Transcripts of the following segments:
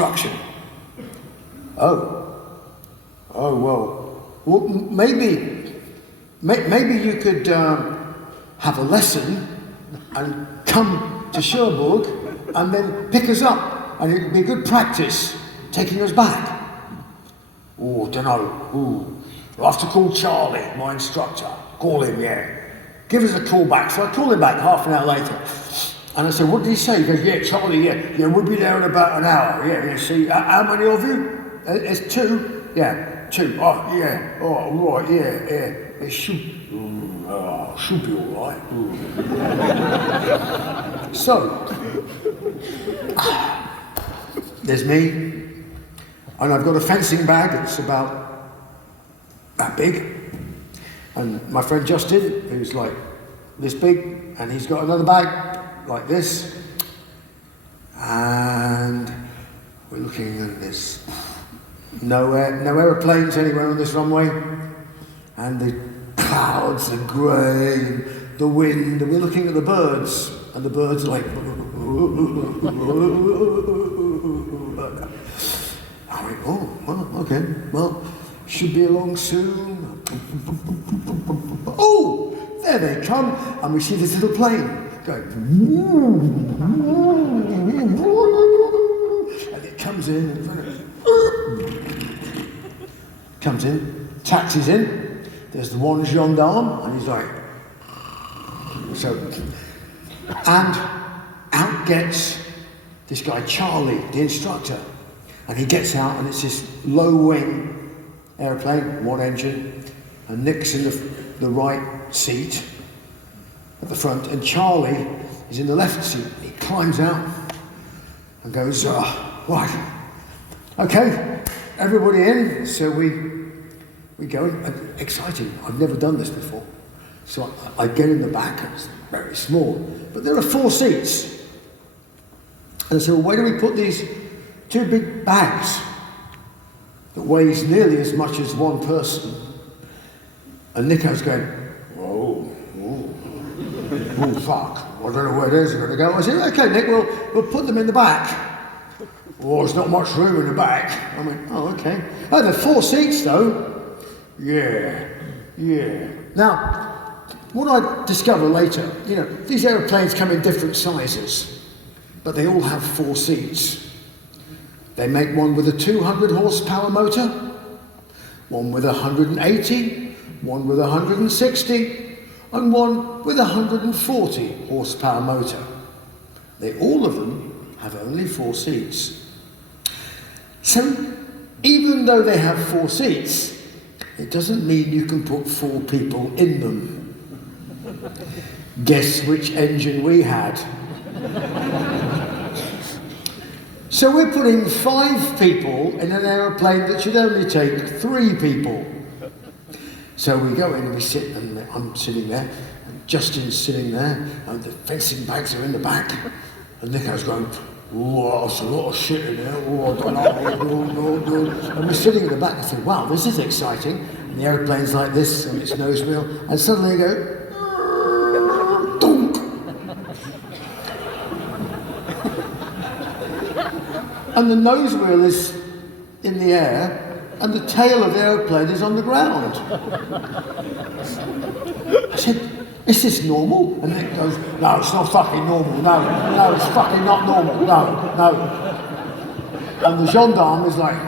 instruction. Oh, well, maybe you could have a lesson and come to Cherbourg and then pick us up, and it'd be good practice taking us back. Oh, dunno. Ooh, I'll have to call Charlie, my instructor. Call him, yeah. Give us a call back. So I call him back half an hour later. And I said, what did he say? He goes, yeah, Charlie, yeah, we'll be there in about an hour. Yeah, see, how many of you? It's 2. Yeah, 2. Oh, yeah. Oh, right, yeah. It should be all right. So, there's me, and I've got a fencing bag that's about that big. And my friend Justin, who's like this big, and he's got another bag like this, and we're looking at this. No aeroplanes anywhere on this runway, and the clouds are grey, and the wind, and we're looking at the birds, and the birds are like. I went, oh, well, okay, well, should be along soon. Oh, there they come, and we see this little plane going, and it comes in, taxis in. There's the one gendarme, and he's like, so, and out gets this guy Charlie, the instructor, and he gets out, and it's this low wing airplane, one engine, and Nick's in the right seat at the front, and Charlie is in the left seat. He climbs out and goes, right, okay, everybody in. So we go, exciting, I've never done this before. So I get in the back, and it's very small, but there are 4 seats. And I said, well, where do we put these 2 big bags that weighs nearly as much as one person? And Nicko's going, oh, fuck, I don't know where those are going to go. I said, okay, Nick, we'll put them in the back. Oh, there's not much room in the back. I went, oh, okay. Oh, there are 4 seats, though. Yeah. Now, what I discover later, these aeroplanes come in different sizes, but they all have 4 seats. They make one with a 200 horsepower motor, one with 180, one with 160, and one with 140 horsepower motor. All of them have only 4 seats. So, even though they have 4 seats, it doesn't mean you can put 4 people in them. Guess which engine we had? So we're putting 5 people in an aeroplane that should only take 3 people. So we go in and we sit, and I'm sitting there, and Justin's sitting there, and the fencing bags are in the back, and Nicko's going, oh, that's a lot of shit in there, oh, I don't know. And we're sitting in the back and say, wow, this is exciting. And the aeroplane's like this, and it's nose wheel, and suddenly you go, and the nose wheel is in the air, and the tail of the aeroplane is on the ground. I said, is this normal? And Nick goes, no, it's not fucking normal, no, it's fucking not normal, no. And the gendarme is like,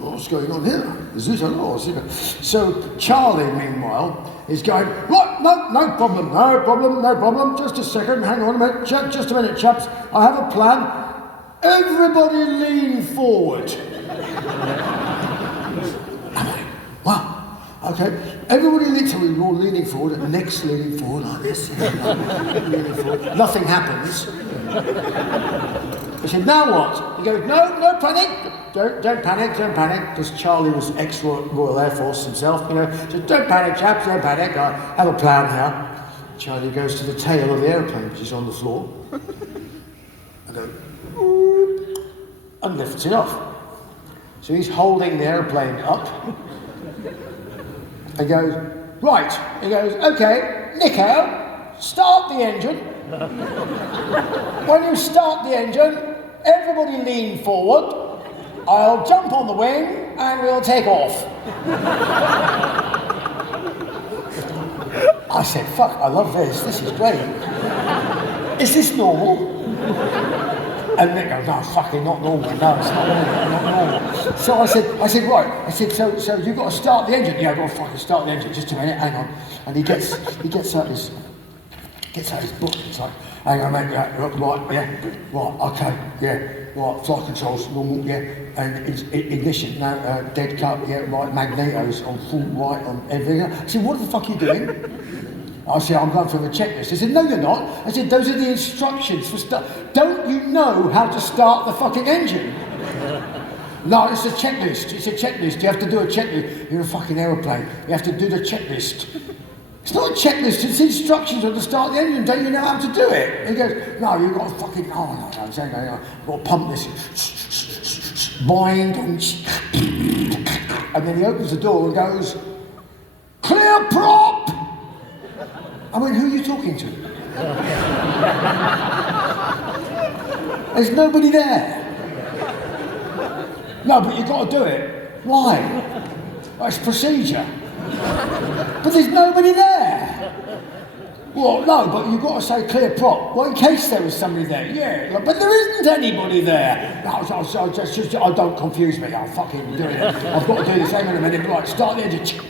what's going on here? Is this a law? So Charlie, meanwhile, is going, what? No problem. Just a second, hang on a minute, just a minute, chaps. I have a plan. Everybody lean forward. Wow, okay. Everybody leans forward, we're all leaning forward, and Nick's leaning forward like this. Leaning forward. Nothing happens. I said, now what? He goes, no panic. Don't panic. Because Charlie was ex-Royal Air Force himself, So don't panic, chaps, don't panic. I have a plan here. Charlie goes to the tail of the aeroplane, which is on the floor. And go, and lifts it off. So he's holding the aeroplane up. And goes, right. He goes, okay, Nicko, start the engine. When you start the engine, everybody lean forward. I'll jump on the wing and we'll take off. I said, fuck, I love this. This is great. Is this normal? And Nick goes, no, fucking not normal. No, it's not normal. So I said, right. I said, so you've got to start the engine. Yeah, I've got to fucking start the engine. Just a minute, hang on. And he gets out his book. It's like, hang on, mate, yeah, right, yeah, right, okay, yeah, right, flight controls, normal, yeah, and ignition, now, dead cut, yeah, right, magnetos on full right, on everything. I said, what the fuck are you doing? I said, I'm going through the checklist. I said, no, you're not. I said, those are the instructions for start. Don't you know how to start the fucking engine? No, it's a checklist. It's a checklist. You have to do a checklist. You're a fucking aeroplane. You have to do the checklist. It's not a checklist, it's instructions on to start the engine. Don't you know how to do it? He goes, no, you've got to fucking, I'm saying, I've got to pump this. Bind. And then he opens the door and goes, clear prop! I went, who are you talking to? There's nobody there. No, but you've got to do it. Why? Well, it's procedure. But there's nobody there. Well, no, but you've got to say clear prop. Well, in case there was somebody there. Yeah, but there isn't anybody there. No, I don't confuse me. I'm fucking doing it. I've got to do this. Hang on a minute. Right, start the engine.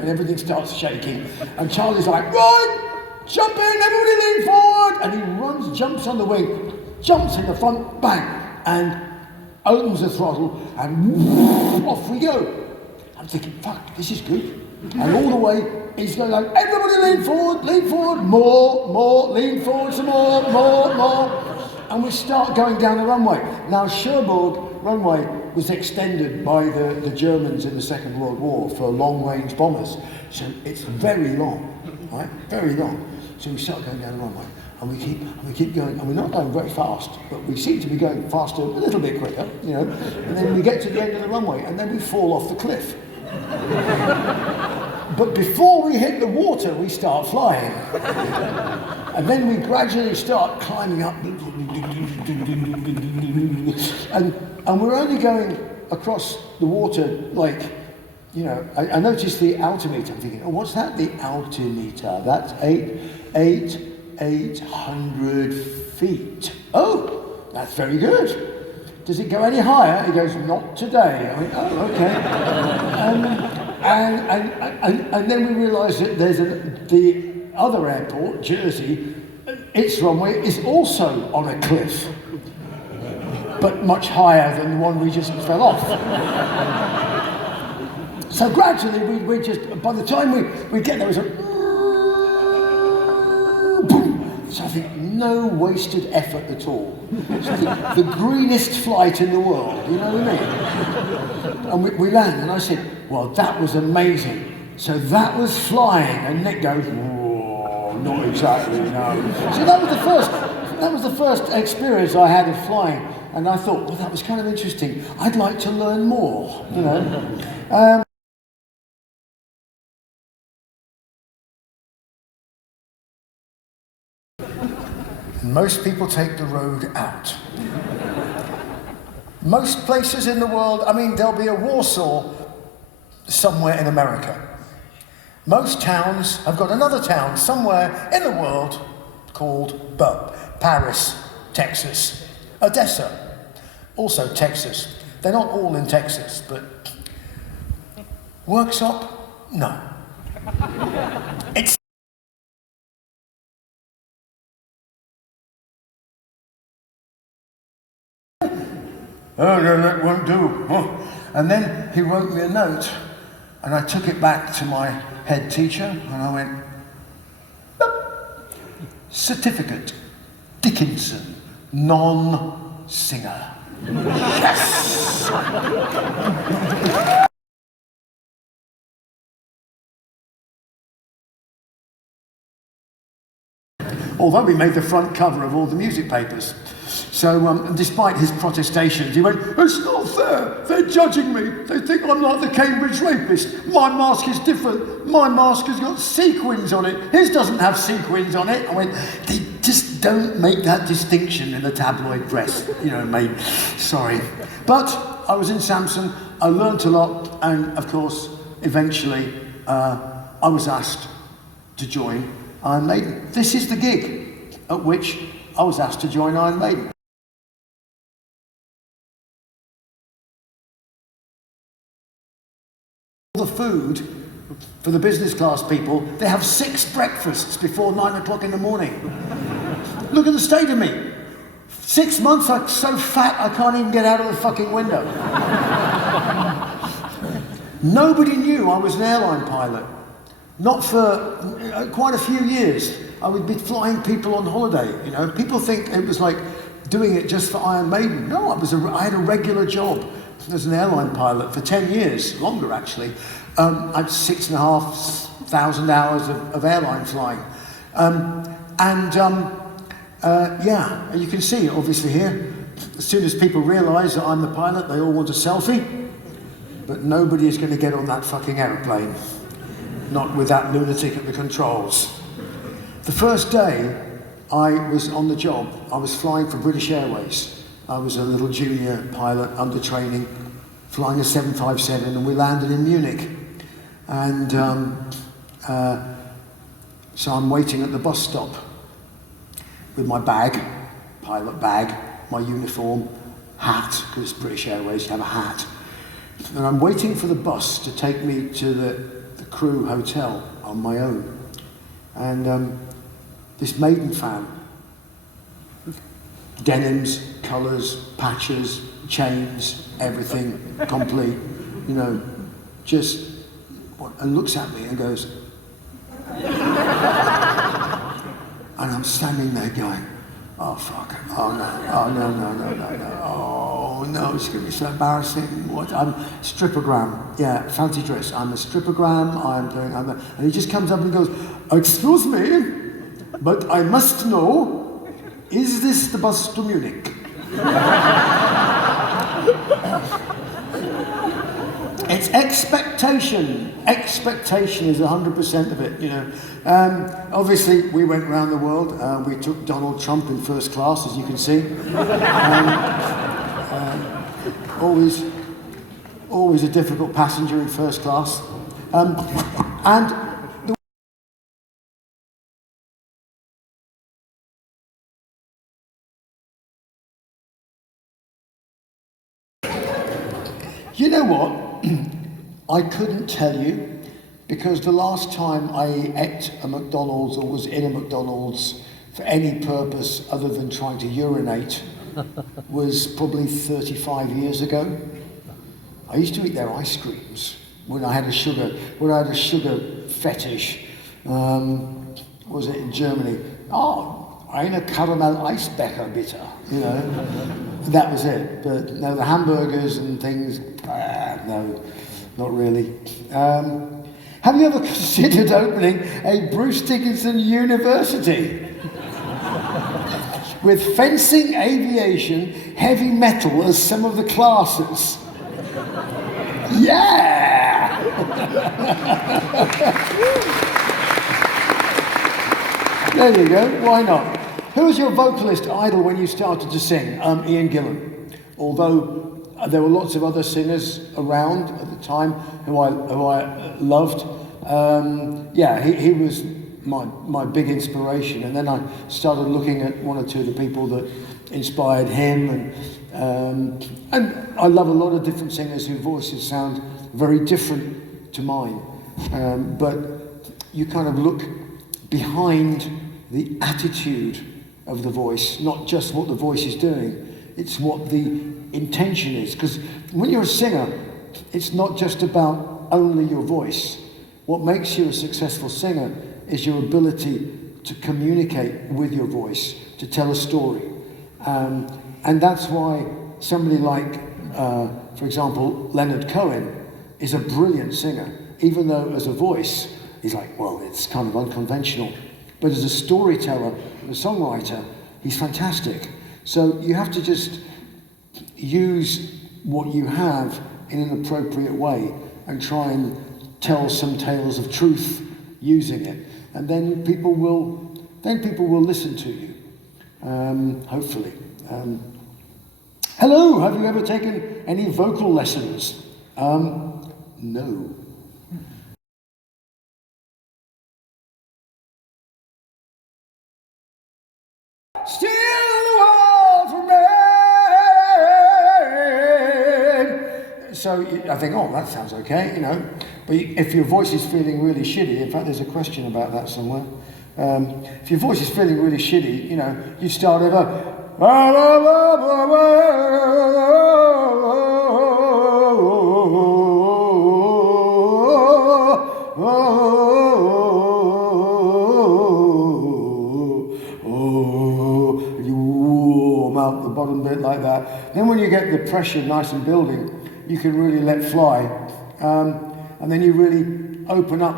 And everything starts shaking. And Charlie's like, right, jump in, everybody lean forward. And he runs, jumps on the wing, jumps in the front, bang, and opens the throttle, and off we go. I'm thinking, fuck, this is good. And all the way, he's going like, everybody lean forward, more, lean forward some more. And we start going down the runway. Now, Cherbourg runway was extended by the Germans in the Second World War for long-range bombers. So it's very long, right? Very long. So we start going down the runway. And we keep going, and we're not going very fast, but we seem to be going faster, a little bit quicker, you know. And then we get to the end of the runway, and then we fall off the cliff. But before we hit the water, we start flying. And then we gradually start climbing up. And we're only going across the water, like, you know, I noticed the altimeter. I'm thinking, oh, what's that? The altimeter. That's 800 feet. Oh, that's very good. Does it go any higher? He goes, not today. I went, oh, okay. And then we realised that there's the other airport, Jersey, its runway is also on a cliff, but much higher than the one we just fell off. So gradually, we just, by the time we get there, it's a boom. So I think no wasted effort at all. So the greenest flight in the world, you know what I mean? And we land, and I said, well, that was amazing. So that was flying, and Nick goes, whoa, not exactly, no. So that was the first experience I had of flying, and I thought, well, that was kind of interesting. I'd like to learn more, you know. Most people take the road out. Most places in the world, I mean, there'll be a Warsaw somewhere in America. Most towns have got another town somewhere in the world called Paris, Texas, Odessa, also Texas. They're not all in Texas, but Worksop, no. It's oh, no, that won't do. Oh. And then he wrote me a note, and I took it back to my head teacher, and I went, boop. Certificate, Dickinson, non-singer. Yes! Although we made the front cover of all the music papers. So despite his protestations, he went, "It's not fair, they're judging me. They think I'm like the Cambridge rapist. My mask is different. My mask has got sequins on it. His doesn't have sequins on it." I went, "They just don't make that distinction in the tabloid press, you know, mate, sorry." But I was in Samson, I learnt a lot, and of course, eventually, I was asked to join Iron Maiden. This is the gig at which I was asked to join Iron Maiden. The food for the business class people, they have 6 breakfasts before 9 o'clock in the morning. Look at the state of me. 6 months, I'm so fat I can't even get out of the fucking window. Nobody knew I was an airline pilot. Not for quite a few years. I would be flying people on holiday, you know. People think it was like doing it just for Iron Maiden. No, I had a regular job as an airline pilot for 10 years, longer actually. I had 6,500 hours of airline flying. Yeah, and you can see obviously here, as soon as people realise that I'm the pilot, they all want a selfie, but nobody is going to get on that fucking aeroplane. Not with that lunatic at the controls. The first day I was on the job, I was flying for British Airways. I was a little junior pilot under training, flying a 757, and we landed in Munich. And so I'm waiting at the bus stop with my bag, pilot bag, my uniform, hat, because it's British Airways, you have a hat. And I'm waiting for the bus to take me to the crew hotel on my own. And this Maiden fan, denims, colours, patches, chains, everything, complete, you know, just, and looks at me and goes, and I'm standing there going, "Oh fuck, oh no, oh no, it's gonna be so embarrassing." What? I'm strippogram, yeah, fancy dress. I'm a strippogram. And he just comes up and goes, "Excuse me, but I must know, is this the bus to Munich?" It's expectation. Expectation is 100% of it, you know. Obviously, we went around the world. We took Donald Trump in first class, as you can see. Always a difficult passenger in first class. You know what? I couldn't tell you, because the last time I ate a McDonald's or was in a McDonald's for any purpose other than trying to urinate was probably 35 years ago. I used to eat their ice creams when I had a sugar fetish. Was it in Germany? Oh, eine Caramel Eisbecher bitte, you know. That was it. But no, the hamburgers and things, no, not really. Have you ever considered opening a Bruce Dickinson University? With fencing, aviation, heavy metal as some of the classes? Yeah! There you go, why not? Who was your vocalist idol when you started to sing? Ian Gillan. Although there were lots of other singers around at the time who I loved. Yeah, he was my big inspiration. And then I started looking at one or two of the people that inspired him. And I love a lot of different singers whose voices sound very different to mine. But you kind of look behind the attitude of the voice, not just what the voice is doing, it's what the intention is. Because when you're a singer, it's not just about only your voice. What makes you a successful singer is your ability to communicate with your voice, to tell a story. And that's why somebody like, for example, Leonard Cohen is a brilliant singer, even though as a voice, he's like, well, it's kind of unconventional. But as a storyteller and a songwriter, he's fantastic. So you have to just use what you have in an appropriate way and try and tell some tales of truth using it, and then people will listen to you, hopefully. Hello, have you ever taken any vocal lessons? No. Still the world remains. So I think, oh, that sounds okay, you know. But if your voice is feeling really shitty, in fact, there's a question about that somewhere. If your voice is feeling really shitty, you know, you start over. Out the bottom bit like that. Then when you get the pressure nice and building, you can really let fly. And then you really open up.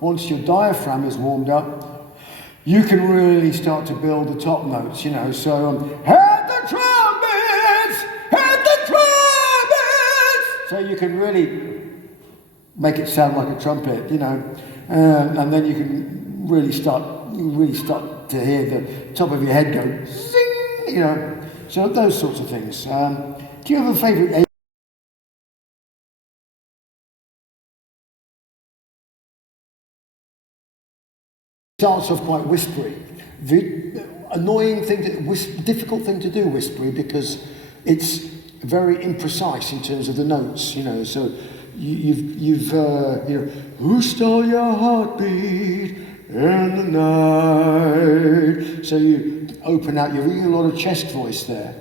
Once your diaphragm is warmed up, you can really start to build the top notes, you know. So, head the trumpets! Head the trumpets! So you can really make it sound like a trumpet, you know. And then you can really start to hear the top of your head go zing! You know, so those sorts of things. Do you have a favourite? It starts off quite whispery. The annoying thing, difficult thing to do, whispery, because it's very imprecise in terms of the notes. You know, so you've you know, who stole your heartbeat in the night? So you open out, you're using a lot of chest voice there,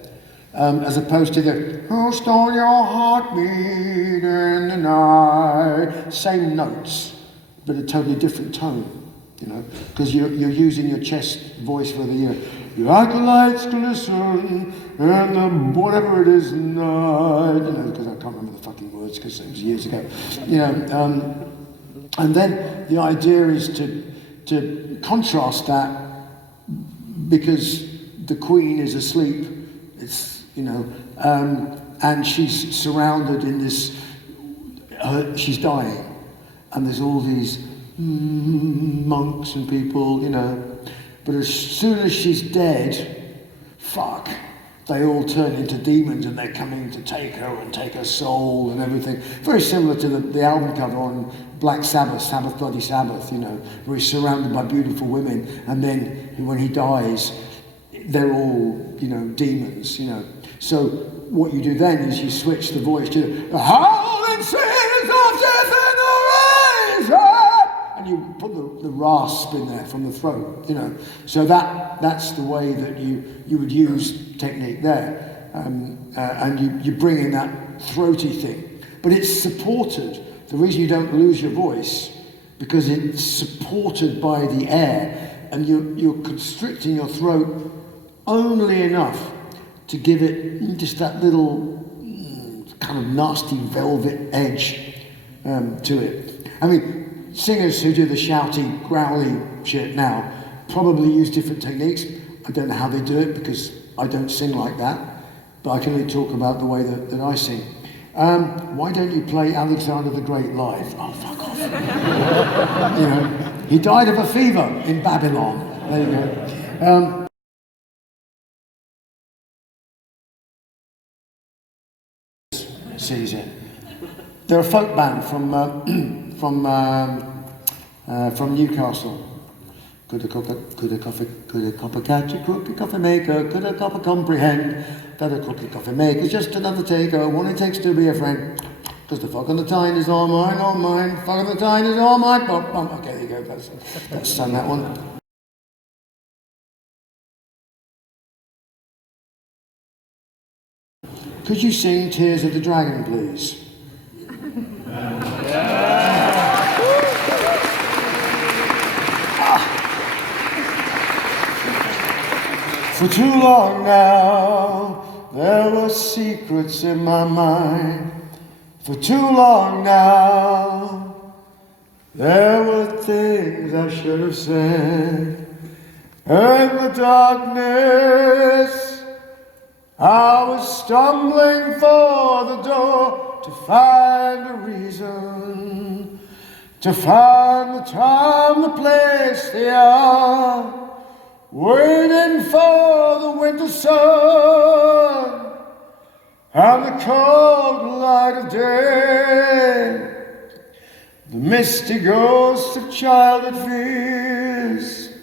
as opposed to the who stole your heartbeat in the night? Same notes, but a totally different tone, you know, because you're using your chest voice for the like the lights glisten and the whatever it is night, you know, because I can't remember the fucking words because it was years ago, you know, and then the idea is to contrast that, because the Queen is asleep, it's, you know, and she's surrounded in this, she's dying, and there's all these monks and people, you know, but as soon as she's dead, fuck, they all turn into demons and they're coming to take her and take her soul and everything. Very similar to the album cover on Black Sabbath, Sabbath Bloody Sabbath, you know, where he's surrounded by beautiful women, and then when he dies, they're all, you know, demons, you know. So what you do then is you switch the voice to the howling sins of death and the razor, and you put the rasp in there from the throat, you know. So that's the way that you would use technique there, and you bring in that throaty thing, but it's supported. The reason you don't lose your voice, because it's supported by the air, and you're constricting your throat only enough to give it just that little kind of nasty velvet edge to it. I mean, singers who do the shouty, growly shit now probably use different techniques. I don't know how they do it because I don't sing like that, but I can only talk about the way that I sing. Why don't you play Alexander the Great live? Oh, fuck off. You know, he died of a fever in Babylon. There you go. Caesar. They're a folk band from Newcastle. Could a copper catch a crooked coffee maker? Could a copper comprehend that a crooked coffee maker's just another taker? One it takes to be a friend. Because the fuck on the tine is all mine, all mine. Fuck on the tine is all mine. Bum, bum. Okay, there you go. That's sung that one. Could you sing Tears of the Dragon, please? For too long now, there were secrets in my mind. For too long now, there were things I should have said. And the darkness I was stumbling for the door to find a reason, to find the time, the place, the hour, waiting for the winter sun and the cold light of day. The misty ghost of childhood fears,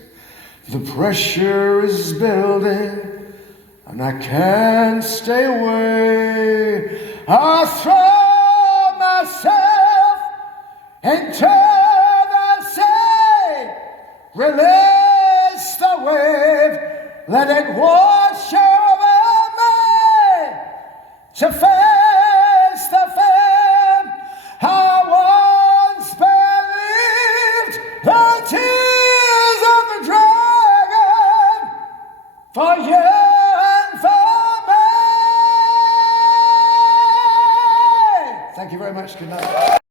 the pressure is building and I can't stay away. I throw myself into the sea, release the wave, let it wash over me, to face the fame I once believed, the tears of the dragon, for you and for me. Thank you very much. Good night.